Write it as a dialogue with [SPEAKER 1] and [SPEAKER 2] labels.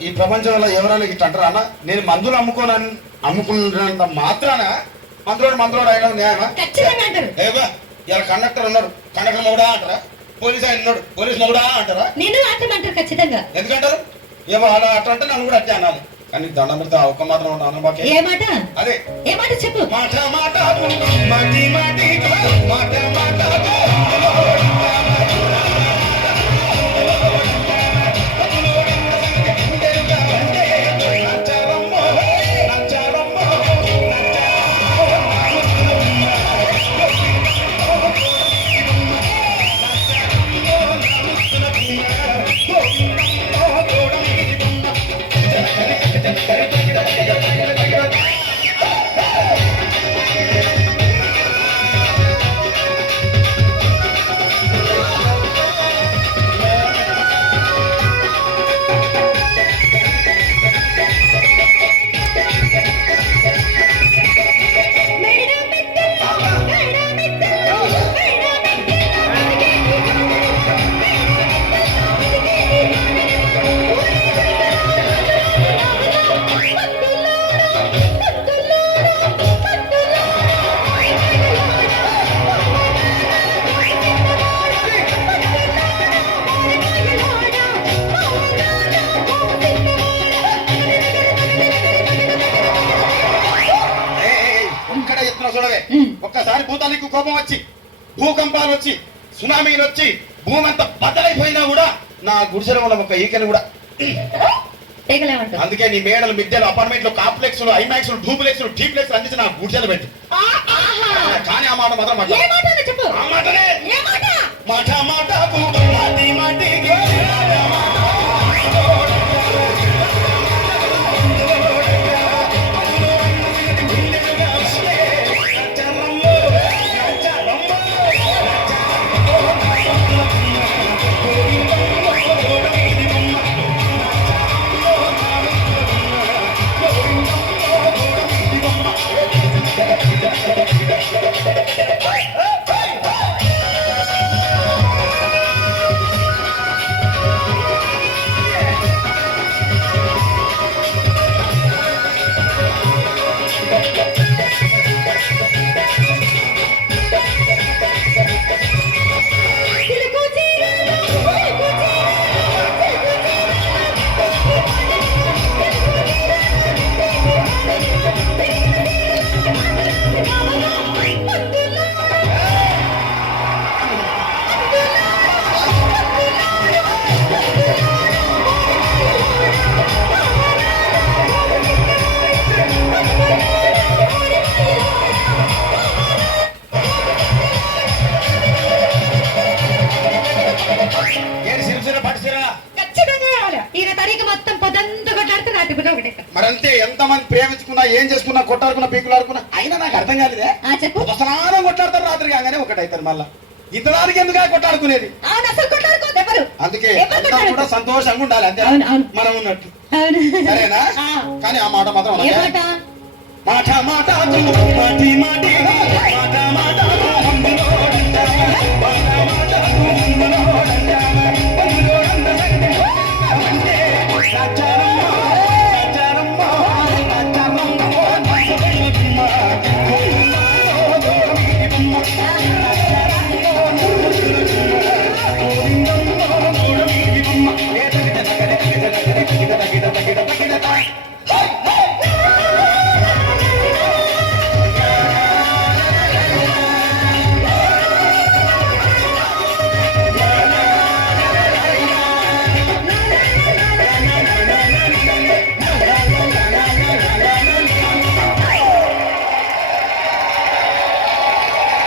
[SPEAKER 1] ఈ ప్రపంచంలో ఎవరైనా ఇట్లా అంటారా అన్న నేను మందులు అమ్ముకోనని అమ్ముకున్నంత మాత్రాన మందులోడు మందులోడు అయినా న్యాయమా ఏవా ఇలా కండక్టర్ ఉన్నాడు కండక్టర్ మొగుడా అంటారా పోలీస్ ఆయన ఉన్నాడు పోలీస్ మొగుడా అంటారా
[SPEAKER 2] మాత్రం అంటారు ఖచ్చితంగా
[SPEAKER 1] ఎందుకంటారు ఏమో అలా అట్లా అంటే నన్ను కూడా అట్టే అనాలి కానీ దండం పెడితే ఒక్క మాత్రం
[SPEAKER 2] ఏ మాట
[SPEAKER 1] అదే
[SPEAKER 2] ఏ మాట చెప్పు
[SPEAKER 1] మాట మాట మాటి మాటి మాట మాట భూతానికి కోపం వచ్చి భూకంపాలు వచ్చి సునామీలు వచ్చి భూమి అంతా బద్దలైపోయినా కూడా నా గుడిసెలో ఉన్న ఒక ఈకని కూడా. అందుకే నీ మేడలు మిద్దెలు అపార్ట్మెంట్లు కాంప్లెక్స్ ఐమాక్స్ డూప్లెక్స్ డీప్లెక్స్ అందించి నా గుడిసెలు పెట్టి. కానీ ఆ మాట మాత్రం మాట?
[SPEAKER 2] మాట మాట
[SPEAKER 1] మాట
[SPEAKER 2] Thank you. పూట ఒకటే
[SPEAKER 1] మరి అంతే ఎంతమంది ప్రేమించుకున్నా ఏం చేసుకున్నా కొట్టాడుకున్నా పీకులాడుకున్నా అయినా నాకు అర్థం కాలేదే.
[SPEAKER 2] చెప్పు.
[SPEAKER 1] స్నానం కొట్లాడతారు రాత్రి కాగానే ఒకటైతారు మళ్ళా. ఇంతదానికి ఎందుకు
[SPEAKER 2] ఎవరు?
[SPEAKER 1] అందుకే కూడా? సంతోషంగా ఉండాలి అంతే. మనం ఉన్నట్టు. సరేనా. కానీ ఆ మాట మాత్రం మాట మాటి మాటి మాట